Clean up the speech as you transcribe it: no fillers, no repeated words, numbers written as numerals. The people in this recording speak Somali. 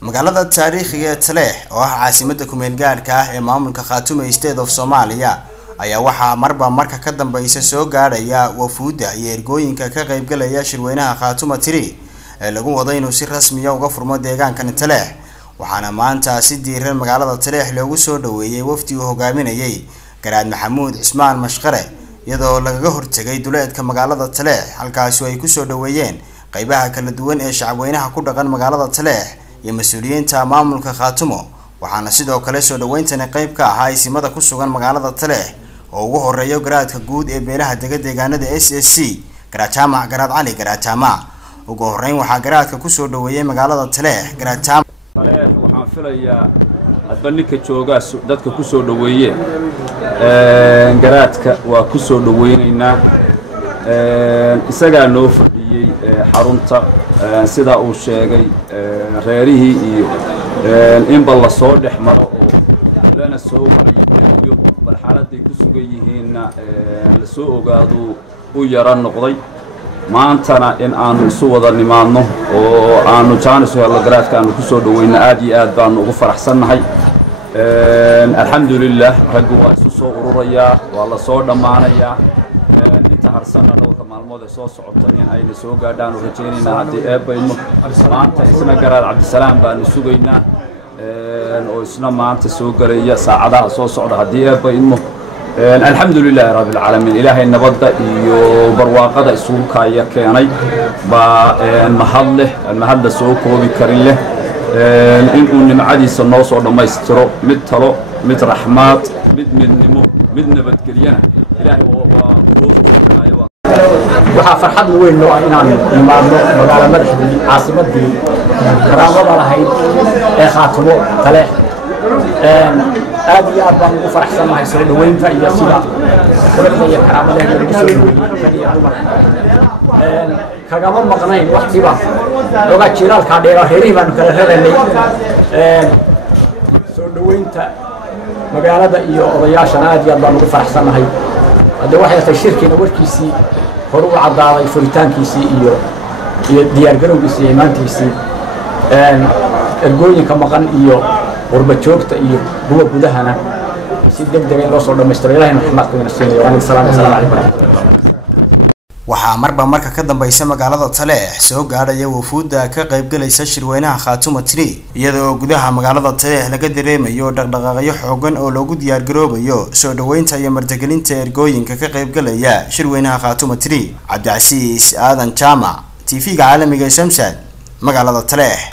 magaalada taariikhiga ee Taleex oo ah caasimadda ku meel gaarka ah ee maamulka Khaatumo State of Somalia ayaa waxa marka ka dambaysa soo gaaraya wafuudda iyo ergooyinka ka qayb galaya shirweynaha Khaatumo 3 ee lagu wado inuu si rasmi ah uga furmo deegaanka Taleex waxaana maanta si diiran magaalada Taleex loogu soo dhaweeyay wafdi uu hogaaminayay Garaad Maxamuud Cismaan Mashqare iyadoo laga hortagay duleedka magaalada Taleex halkaas oo ay ku soo dhaweeyeen qaybaha kala duwan ee shacabweynaha ku dhaqan magaalada Taleex iyo mas'uuliyiinta maamulka Khaatumo waxaana sidoo kale soo dhaweyntan qayb ka ah isimada ku sugan magaalada Taleex oo ugu horeeyo garaadka guud ee beelaha deegaanada SSC Garaad Jaamac Garaad Cali Garaad Jaamac ugu horeyn waxa garaadka ku soo dhaweeyay magaalada Taleex Garaad Jaamac waxaan filayaa adbannika jooga dadka ku soo dhaweeyay garaadka waa ku soo dhaweynaynaa isaga noo fadhiyay xarunta sida uu sheegay reerihii iyo inba la soo dhexmaro oo lana soo wacyiyo bal xaaladday ku sugan yihiin la soo ogaado u yara noqday maantana in aanu isu wada nimaadno oo aanu jaanis helo garaadka aanu ku soo dhaweyna aad iyo aad baan ugu faraxsanahay alxamdulillah raggu waa isu soo ururaya waa la soo dhamaanaya inta harsanna dhowrka maalmood ee soo socota in ayna soo gaadhaan rajaynayna haddii eebayno maanta isna Garaad Cabdisalaam baan sugaynaa oo isna maanta soo galaya saacadaha soo socda haddii eebayno alxamdulillah rabbil alamin ilaahay nabadda iyo barwaaqada isugu kaaya keenay ba mahad soo koobi karin leh in uu nimcadiisa noo soo dhameystiro mid talo mid raxmaad mid midnimo mid nabadgeliyana ilaahay waa waxa farxad weyn loo inaan imaadno magaalada madaxdii caasimadii karaamada lahayd ee Khaatumo Taleex aad iyo aad baan ugu faraxsanahay soo dhaweynta iyo sida quruxda iyo karaamada ee lagu soo dhaweeyay kagama maqnayn wax dhiba looga jiraalka dheer reerihi baan kala raadinay soo dhaweynta magaalada iyo odayaashana aad iyo aad baan ugu faraxsanahay hadda waxay tahay shirkiina warkiisii hor u cadaaday furitaankiisii iyo diyaar garowgiisii imaantiisii ergooyinka maqan iyo qurba joogta iyo kuwa gudahana si degdeg ah loo soo dhameystiro ilaahay maxkamada siinay wa salaamu alaykum waxaa marka ka dambaysa magaalada Taleex soo gaaraya wafuudda ka qayb galaysa shirweynaha Khaatumo 3 iyadoo gudaha magaalada Taleex laga dareemayo dhaqdhaqaaqyo xooggan oo loogu diyaar garoobayo soo dhaweynta iyo martigelinta ergooyinka ka qayb galaya shirweynaha Khaatumo 3 Cabdi Casiis Aadan Jaamac TV-ga caalamiga Shamsad magaalada Taleex.